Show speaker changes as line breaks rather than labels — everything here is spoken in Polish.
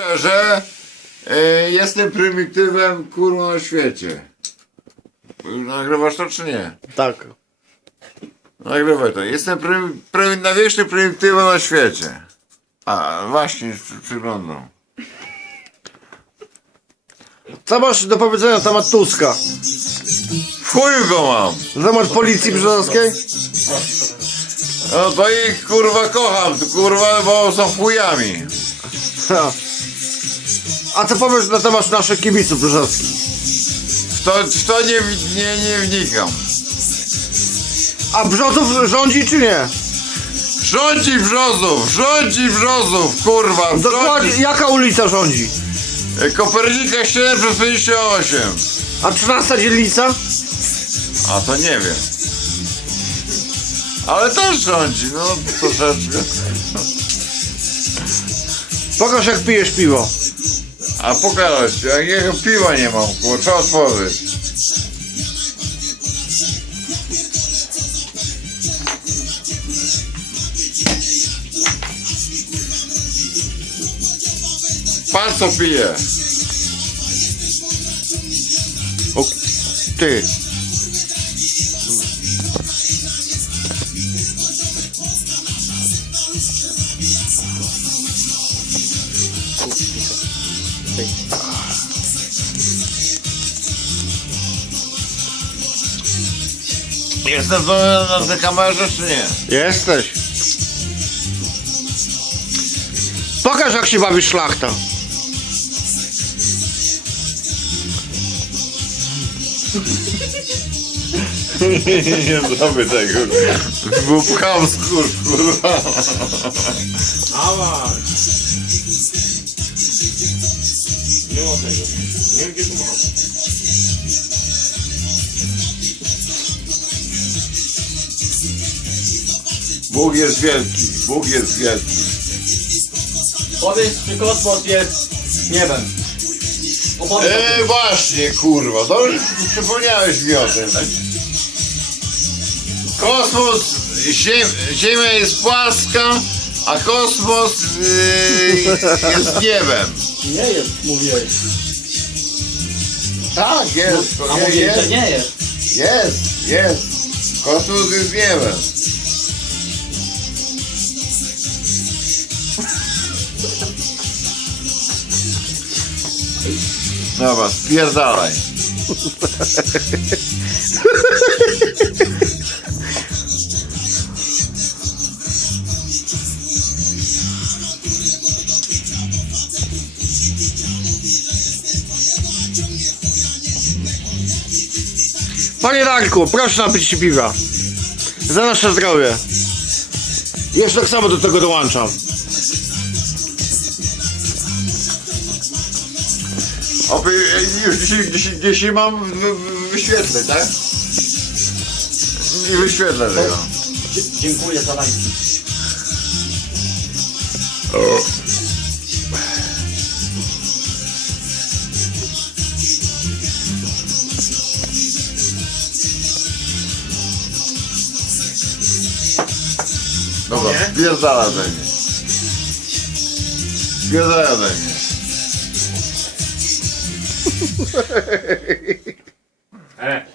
Szczerze, e, jestem prymitywem kurwa na świecie. Nagrywasz to czy nie?
Tak.
Nagrywaj to. Jestem prym, prym, największym prymitywem na świecie. A, właśnie, przy- przyglądam.
Co masz do powiedzenia na temat Tuska?
W chuju go mam.
Na temat policji brzozowskiej?
No to ich kurwa kocham, kurwa, bo są chujami.
Ha. A co powiesz na temat naszych kibiców brzozowskich?
W to, w to nie, nie, nie wnikam.
A Brzozów rządzi czy nie?
Rządzi Brzozów, rządzi Brzozów, kurwa.
Dokładnie,
rządzi.
jaka ulica rządzi?
Kopernika 7 przez 28.
A 13 dzielnica?
A to nie wiem. Ale też rządzi, no troszeczkę.
Pokaż jak pijesz piwo.
A pokażę ci, jakiego piwa nie mam, kurwa, trzeba otworzyć. Pan co pije?
O, ty.
Jestem to na tej kamerze czy nie?
Jesteś. Pokaż jak się bawi szlachta.
Nie zrobię tego. Bo pcham skórz, kurwa.
Nie ma tego. Nie wiem gdzie to mam.
Bóg jest wielki, Bóg jest wielki.
Powiedz, czy kosmos jest niebem. Opowiedz.
E, właśnie, kurwa, dobrze przypomniałeś mi o tym. Kosmos, ziem, Ziemia jest płaska, a kosmos y, jest niebem.
Nie jest, mówiłeś.
Tak, jest.
A
nie,
mówiłeś, że
jest,
nie jest.
jest, jest. Kosmos jest niebem. Dobra, spierdalaj.
Panie Darku, proszę napić się piwa. Za nasze zdrowie. Jeszcze tak samo do tego dołączam.
Oby, już dzisiaj, dzisiaj, dzisiaj mam wy- wyświetlę, tak? I wyświetlę tego.
Dziękuję za lajki.
Dobra,
Nie?
spierdala ode mnie. Spierdala ode mnie.
E,